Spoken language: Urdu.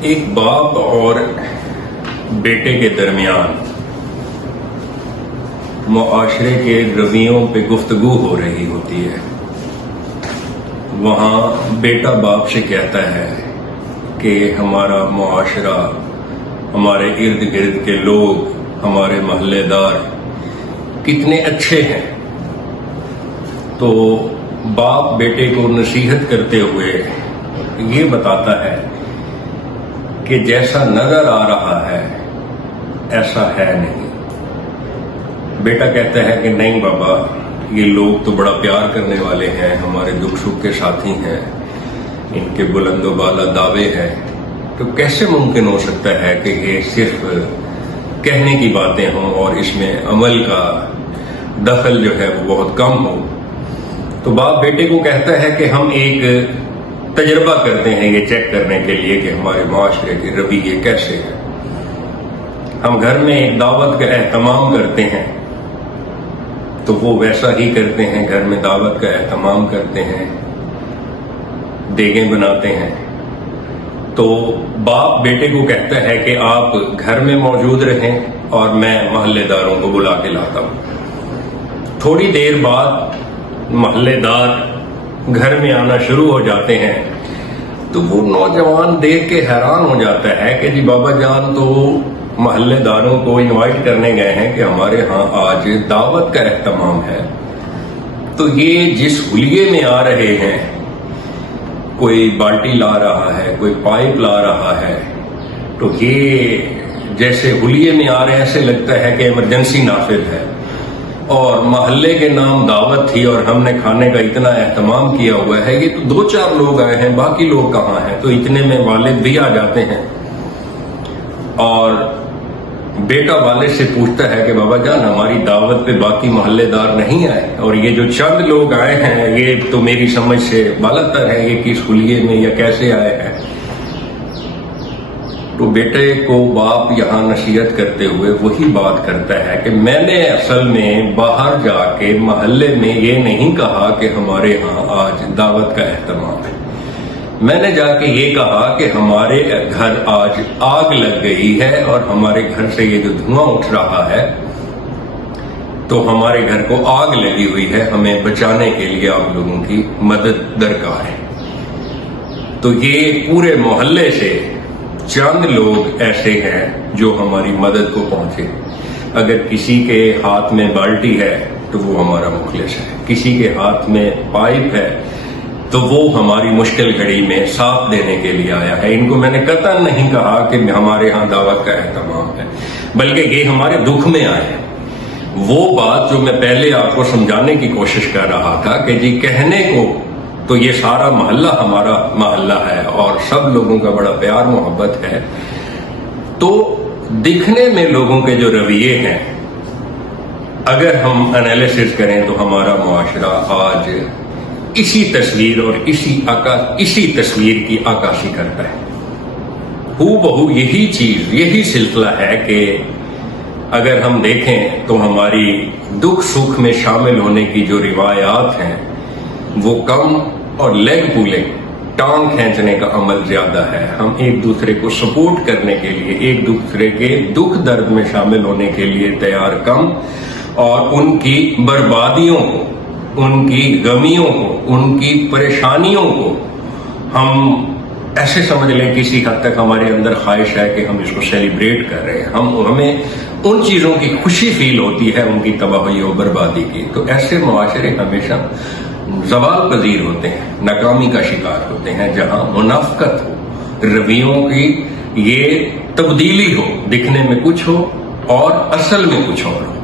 ایک باپ اور بیٹے کے درمیان معاشرے کے رویوں پہ گفتگو ہو رہی ہوتی ہے. وہاں بیٹا باپ سے کہتا ہے کہ ہمارا معاشرہ، ہمارے ارد گرد کے لوگ، ہمارے محلے دار کتنے اچھے ہیں. تو باپ بیٹے کو نصیحت کرتے ہوئے یہ بتاتا ہے کہ جیسا نظر آ رہا ہے ایسا ہے نہیں. بیٹا کہتا ہے کہ نہیں بابا، یہ لوگ تو بڑا پیار کرنے والے ہیں، ہمارے دکھ سکھ کے ساتھی ہیں، ان کے بلند و بالا دعوے ہیں. تو کیسے ممکن ہو سکتا ہے کہ یہ صرف کہنے کی باتیں ہوں اور اس میں عمل کا دخل جو ہے وہ بہت کم ہو. تو باپ بیٹے کو کہتا ہے کہ ہم ایک تجربہ کرتے ہیں یہ چیک کرنے کے لیے کہ ہمارے معاشرے کے رویے کیسے ہیں. ہم گھر میں ایک دعوت کا اہتمام کرتے ہیں تو وہ ویسا ہی کرتے ہیں، گھر میں دعوت کا اہتمام کرتے ہیں، دیگیں بناتے ہیں. تو باپ بیٹے کو کہتا ہے کہ آپ گھر میں موجود رہیں اور میں محلے داروں کو بلا کے لاتا ہوں. تھوڑی دیر بعد محلے دار گھر میں آنا شروع ہو جاتے ہیں. تو وہ نوجوان دیکھ کے حیران ہو جاتا ہے کہ جی بابا جان تو محلے داروں کو انوائٹ کرنے گئے ہیں کہ ہمارے ہاں آج دعوت کا اہتمام ہے. تو یہ جس حلیے میں آ رہے ہیں، کوئی بالٹی لا رہا ہے، کوئی پائپ لا رہا ہے، تو یہ جیسے حلیے میں آ رہے ہیں ایسے لگتا ہے کہ ایمرجنسی نافذ ہے. اور محلے کے نام دعوت تھی اور ہم نے کھانے کا اتنا اہتمام کیا ہوا ہے، یہ تو 2-4 لوگ آئے ہیں، باقی لوگ کہاں ہیں. تو اتنے میں والد بھی آ جاتے ہیں اور بیٹا والد سے پوچھتا ہے کہ بابا جان ہماری دعوت پہ باقی محلے دار نہیں آئے، اور یہ جو چند لوگ آئے ہیں یہ تو میری سمجھ سے بالاتر ہے، یہ کس حلیے میں یا کیسے آئے ہیں. تو بیٹے کو باپ یہاں نصیحت کرتے ہوئے وہی بات کرتا ہے کہ میں نے اصل میں باہر جا کے محلے میں یہ نہیں کہا کہ ہمارے ہاں آج دعوت کا اہتمام ہے. میں نے جا کے یہ کہا کہ ہمارے گھر آج آگ لگ گئی ہے اور ہمارے گھر سے یہ جو دھواں اٹھ رہا ہے تو ہمارے گھر کو آگ لگی ہوئی ہے، ہمیں بچانے کے لیے آپ لوگوں کی مدد درکار ہے. تو یہ پورے محلے سے چند لوگ ایسے ہیں جو ہماری مدد کو پہنچے. اگر کسی کے ہاتھ میں بالٹی ہے تو وہ ہمارا مخلص ہے، کسی کے ہاتھ میں پائپ ہے تو وہ ہماری مشکل گھڑی میں ساتھ دینے کے لیے آیا ہے. ان کو میں نے قطعاً نہیں کہا کہ ہمارے ہاں دعوت کا اہتمام ہے، بلکہ یہ ہمارے دکھ میں آئے ہیں. وہ بات جو میں پہلے آپ کو سمجھانے کی کوشش کر رہا تھا کہ جی کہنے کو تو یہ سارا محلہ ہمارا محلہ ہے اور سب لوگوں کا بڑا پیار محبت ہے، تو دکھنے میں لوگوں کے جو رویے ہیں اگر ہم انالیسس کریں تو ہمارا معاشرہ آج اسی تصویر اور اسی تصویر کی عکاسی کرتا ہے. ہو بہو یہی چیز، یہی سلسلہ ہے کہ اگر ہم دیکھیں تو ہماری دکھ سکھ میں شامل ہونے کی جو روایات ہیں وہ کم اور لیگ پولنگ، ٹانگ کھینچنے کا عمل زیادہ ہے. ہم ایک دوسرے کو سپورٹ کرنے کے لیے، ایک دوسرے کے دکھ درد میں شامل ہونے کے لیے تیار کم، اور ان کی بربادیوں کو، ان کی غمیوں کو، ان کی پریشانیوں کو ہم ایسے سمجھ لیں کسی حد تک ہمارے اندر خواہش ہے کہ ہم اس کو سیلیبریٹ کر رہے ہیں، ہمیں ان چیزوں کی خوشی فیل ہوتی ہے ان کی تباہی و بربادی کی. تو ایسے معاشرے ہمیشہ زوال پذیر ہوتے ہیں، ناکامی کا شکار ہوتے ہیں، جہاں منافقت ہو، رویوں کی یہ تبدیلی ہو، دکھنے میں کچھ ہو اور اصل میں کچھ اور ہو.